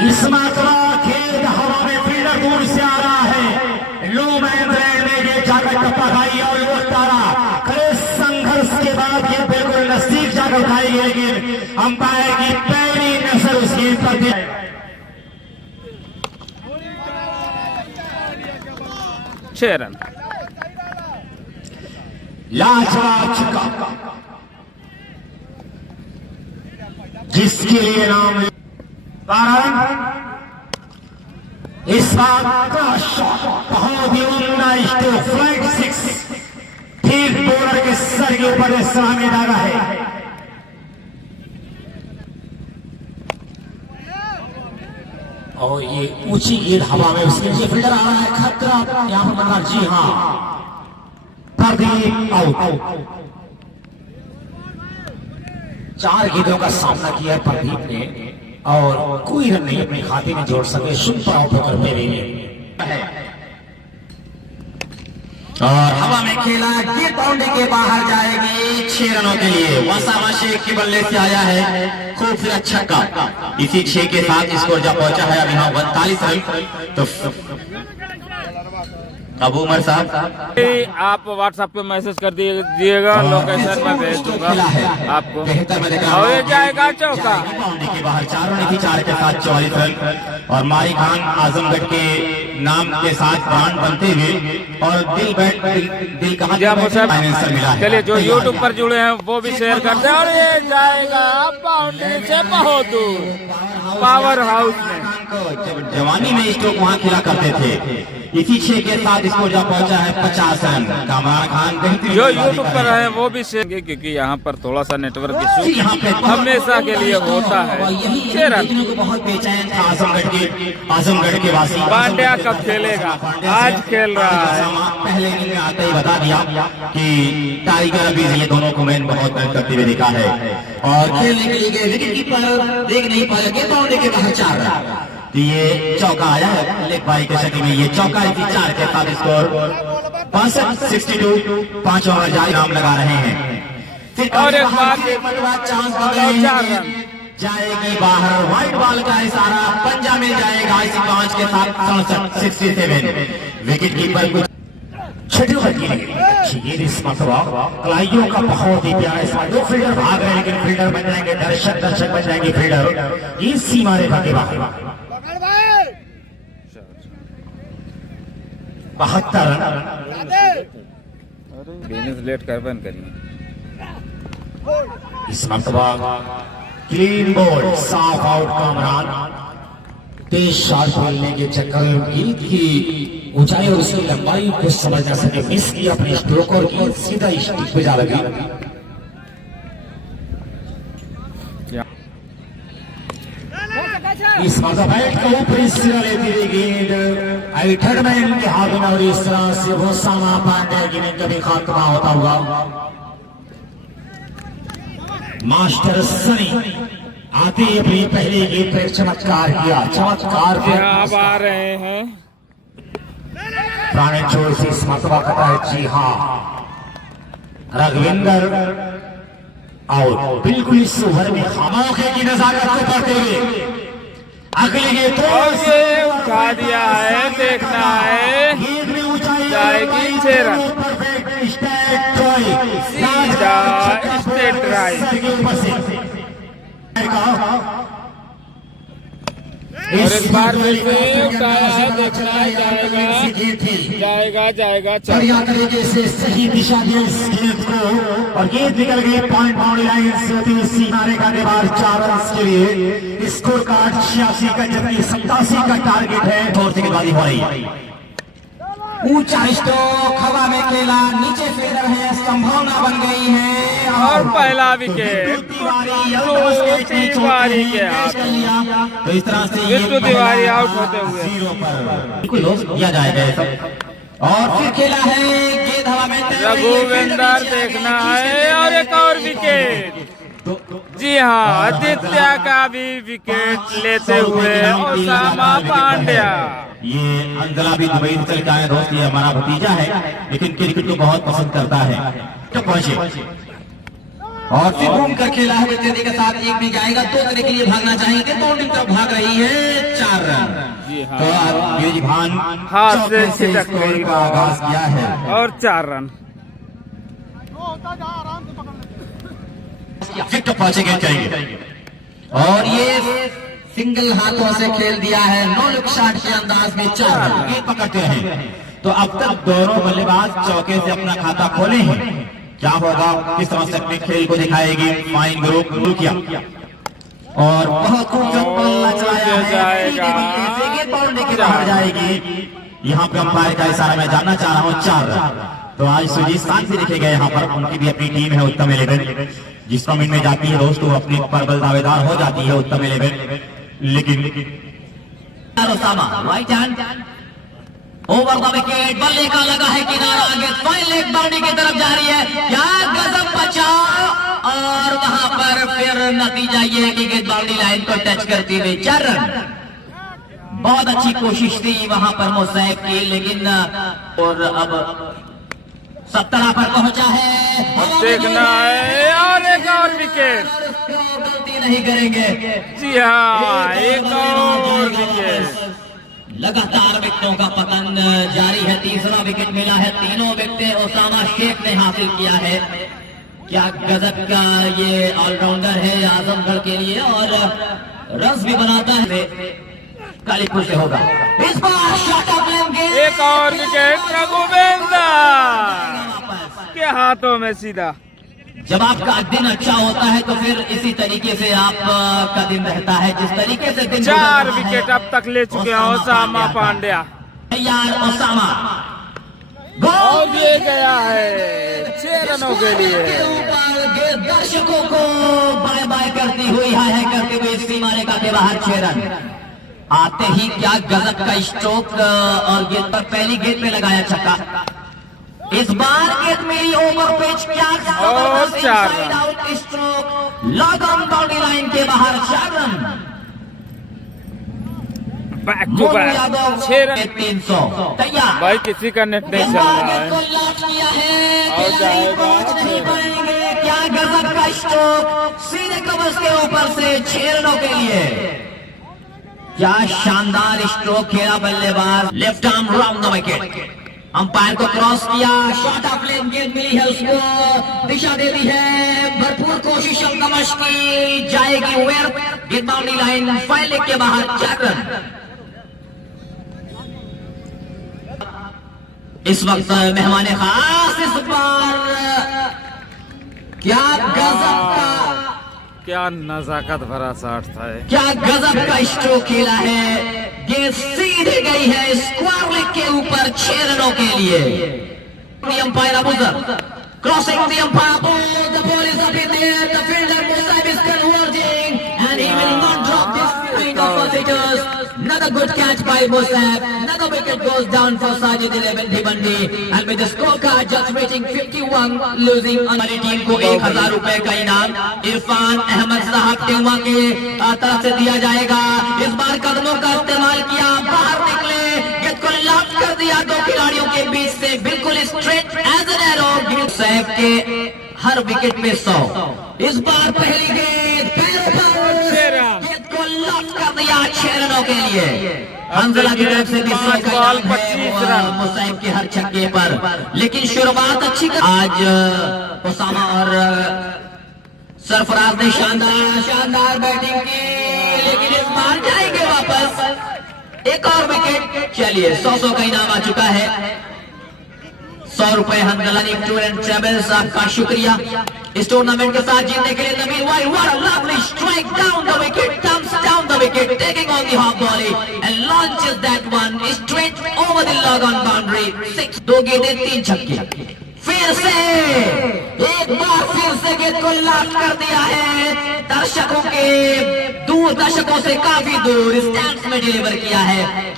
इस मरतबा खेल हवा में फील्डर दूर से आ रहा है। लो मैन ने जाकर टप्पा खाई और वो तारा खड़े संघर्ष के बाद ये बिल्कुल नजदीक जाकर खाई, लेकिन अंपायर की पहली नजर उस गेंद पर 6 रन। लाजवाब छक्का जिसके लिए नाम 12 रन। इस बार का शॉट बहुत ही उम्दा फ्लाइट 6 ठीक बॉलर के सर के ऊपर सलामी दागा है। और ये ऊंची गेंद हवा में उसके नीचे फील्डर आ रहा है, खतरा यहाँ पर बना। जी हाँ, प्रदीप आउट। 4 गेंदों का सामना किया प्रदीप ने और कोई रन नहीं अपने खाते में जोड़ सके। शून्य पर आउट होकर मेरे और हवा में खेला, ये बाउंड्री के बाहर जाएगी 6 रनों के लिए। वसामा शेख के बल्ले से आया है खूबसूरत छक्का। इसी 6 के साथ स्कोर जब पहुंचा है अभी 42 रन। तो अब उमर साहब आप व्हाट्सएप पे मैसेज कर दीजिएगा, लोकेशन में भेज दूंगा आपको। और ये जाएगा चौका। के बाहर 4 रन थी, 4 के साथ 44 रन। और मारी खान आजमगढ़ के नाम के साथ ब्रांड बनते हुए और दिल कहाँ फाइनेंसर मिला है। चलिए, जो यूट्यूब पर जुड़े हैं वो भी शेयर करते हैं। और ये जाएगा बाउंड्री से बहुत दूर पावर हाउस में। जब जवानी में स्ट्रोक वहाँ खेला करते थे। इसी 6 के साथ इसको जब पहुंचा है 50 रन। कामरान खान जो यूट्यूब पर है वो भी शेयर, क्योंकि यहाँ पर थोड़ा सा नेटवर्क इशू हमेशा के लिए होता है। 6 रन। बहुत बेचैन था आजमगढ़ के वासी। पांड्या कब खेलेगा? आज खेल रहा है। पहले दिन में आते ही बता दिया कि टाइगर अभी ये दोनों को मैंने बहुत मेहनत करते हुए देखा है। और खेलने के लिए विकेट कीपर देख नहीं पाया कि बाउंड्री के बाहर 4 रन। तो ये चौका आया है लेग बाई के शक्ल में। ये चौका 4 के साथ स्कोर 62 5 ओवर जारी नाम लगा रहे हैं। और एक बात चांस जाएगी बाहर। व्हाइट बॉल का इशारा पंजा में जाएगा। इसी 5 के साथ 67 विकेट कीपर कुछ छठी ओवर की ये इस मरतबा कलाइयों का बहुत ही प्यारा इस बार। 2 फील्डर भाग रहे हैं, लेकिन फील्डर बन जाएंगे दर्शक बन जाएंगे फील्डर। ये सीमा रेखा के बाहर 72 रन। लेट कर बंद करिए। इस मरतबा क्लीन बोल्ड, साफ आउट कामरान। तेज शॉट खेलने के चक्कर में गेंद की ऊंचाई और उसकी लंबाई को समझ ना सके, मिस किया अपने स्ट्रोक और गेंद सीधा स्टिक पे जा लगी। इस बैट को ऊपरी सिरा लेती हुई गेंद आइटरमैन के हाथ में और इस तरह से वो सामा पांड्या की इनिंग कभी खात्मा होता हुआ। मास्टर सनी आते ही अपनी पहली गेंद पर चमत्कार किया। चमत्कार अब आ रहे हैं प्राणे छोड़ से इस मरतबा कहता है। जी हाँ, रघविंदर आउट। बिल्कुल इस ओवर में खामोखे की नजाकत को पढ़ते हुए अगले गेंद उठा दिया है। देखना है जाएगी 6 रन। सीधा स्ट्रेट ड्राइव। और एक बार उठाया है, देखना है जाएगा बढ़िया तरीके से सही दिशा दी इस गेंद को और गेंद निकल गई पॉइंट बाउंड्री लाइन से होती हुई सीमा रेखा के बाहर 4 रन के लिए। स्कोर कार्ड 86 का, जबकि 87 का टारगेट है। थोड़ी सी गेंदबाजी हो रही। ऊंचा स्ट्रोक हवा में खेला, नीचे फील्डर है, संभावना बन गई है और पहला विकेट तिवारी के हाथ। तो इस तरह से विष्णु तिवारी आउट होते हुए कोई लोग दिया जाएगा। और फिर खेला है गेंद हवा में, रघुवेंद्र देखना है और एक और विकेट। जी हाँ, आदित्य का भी विकेट लेते हुए ओसामा पांड्या। ये अंजला भी दुबई चल के आए दोस्त, ये हमारा भतीजा है लेकिन क्रिकेट को बहुत पसंद करता है। तो पहुंचे और फिर घूम कर खेला है तेजी के साथ, एक भी जाएगा, 2 करने के लिए भागना चाहेंगे, बाउंड्री तरफ भाग रही है, 4 रन। जी हाँ, तो युजभान हाथ से चौके से छिटक स्कोर गई का आगाज किया है और 4 रन। विकेट पहुंचेंगे करेंगे और ये सिंगल हाथों से खेल दिया है, नो लुक शॉट के अंदाज में 4 रन ये पकड़ते हैं। तो अब तक दोनों बल्लेबाज चौके से अपना खाता खोले हैं, क्या होगा, किस तरह से अपने खेल को दिखाएगी फाइन ग्रुप किया और बहुत खूबसूरत बल्ला चलाया है, बाउंड्री के बाहर जाएगी। यहाँ पे अंपायर का इशारा मैं जानना चाह रहा हूँ, 4 रन। तो आज सुजीत खान भी दिखे गए यहाँ पर, उनकी भी अपनी टीम है उत्तम 11, जिस टूर्नामेंट में जाती है दोस्तों अपनी प्रबल दावेदार हो जाती है उत्तम 11, लेकिन right hand over the wicket, बल्ले का लगा है किनारा, आगे फाइन लेग बाउंड्री की तरफ जा रही है, क्या गजब बचाव, और वहां पर फिर नतीजा ये है कि गेंद बाउंड्री लाइन को टच करती हुई 4 रन। बहुत अच्छी कोशिश थी वहां पर मुसैब की, लेकिन और अब 17 पर पहुंचा है, अब देखना है और एक और विकेट, गलती नहीं करेंगे। जी हाँ, एक और विकेट, लगातार विकेटों का पतन जारी है, तीसरा विकेट मिला है, तीनों विकेट ओसामा शेख ने हासिल किया है। क्या गजब का ये ऑलराउंडर है आजमगढ़ के लिए, और रन्स भी बनाता है, कालीपुर से होगा इस बार शॉट ऑफ लेंगे, एक और विकेट रघुवेंद्र के हाथों में सीधा। जब आपका दिन अच्छा होता है तो फिर इसी तरीके से आपका दिन रहता है, जिस तरीके से दिन 4 विकेट अब तक ले चुके हैं ओसामा पांड्या। यार ओसामा और ये गया है 6 रनों के लिए, दर्शकों को बाय बाय करती हुई है करते हुए सीमा रेखा के बाहर 6 रन आते ही क्या गजब का स्ट्रोक, और गेंद पर पहली गेंद पे लगाया छक्का। इस बार गेंद मेरी ओवर पिच, क्या और 4 run, out stroke, long on boundary line के बाहर 4 run. Back to back 6 run, 300 तैयार भाई किसी का नेट नहीं चल रहा है, और जाएगा, क्या गजब का स्ट्रोक, सीधे कवच के ऊपर से 6 रनों के लिए, क्या शानदार स्ट्रोक खेला बल्लेबाज, left arm round the wicket, umpire को क्रॉस किया, शॉट ऑफ लेन गेंद मिली है उसको, दिशा दे दी है, भरपूर कोशिश अलतमश की जाएगी, वेयर गेंद बाउंड्री लाइन, फाइन लेग के बाहर 4 रन। इस वक्त मेहमान खास इस बार क्या गजब का, क्या नजाकत भरा शॉट था, क्या गजब का स्ट्रोक खेला है, गेंद सीधे गई है स्क्वायर लेग के ऊपर 6 रनों के लिए। Umpire Abuzar crossing the umpire, the ball is up in the air, the fielder Musaib is converging and he will not drop this kind of wickets. Another good catch by Musab. Another wicket goes down for Sajid 11 Bhivandi. And with the scorecard just reaching 51, losing हमारी team को 1000 रुपए का इनाम इरफान अहमद साहब टीमा के तरफ से दिया जाएगा। इस बार कदमों का इस्तेमाल किया, बाहर निकले, गेंद को लॉक कर दिया 2 खिलाड़ियों के बीच से, बिल्कुल straight as an arrow. Musab के हर विकेट पे 100। इस बार पहली गेंद पैरों पर को लॉक कर दिया 6 रनों के लिए। हंजला की तरफ से 5 बॉल 25 रन मुसाइब के हर छक्के पर, लेकिन शुरुआत अच्छी कर आज ओसामा और सरफराज ने शानदार बैटिंग की, लेकिन इस बार जाएंगे वापस, एक और विकेट। चलिए 100 का इनाम आ चुका है, 100 रुपए हंजला टूर एंड ट्रेवल्स, आपका शुक्रिया इस टूर्नामेंट के साथ जीतने के लिए। Nabeel wide, what a lovely strike down the wicket, comes down the wicket, taking on the half volley and launches that one straight over the long on boundary. 6 2 गेंदें 3 छक्के, फिर से एक बार फिर से गेंद को लॉक कर दिया है, दर्शकों से काफी दूर स्टैंड्स में डिलीवर किया है।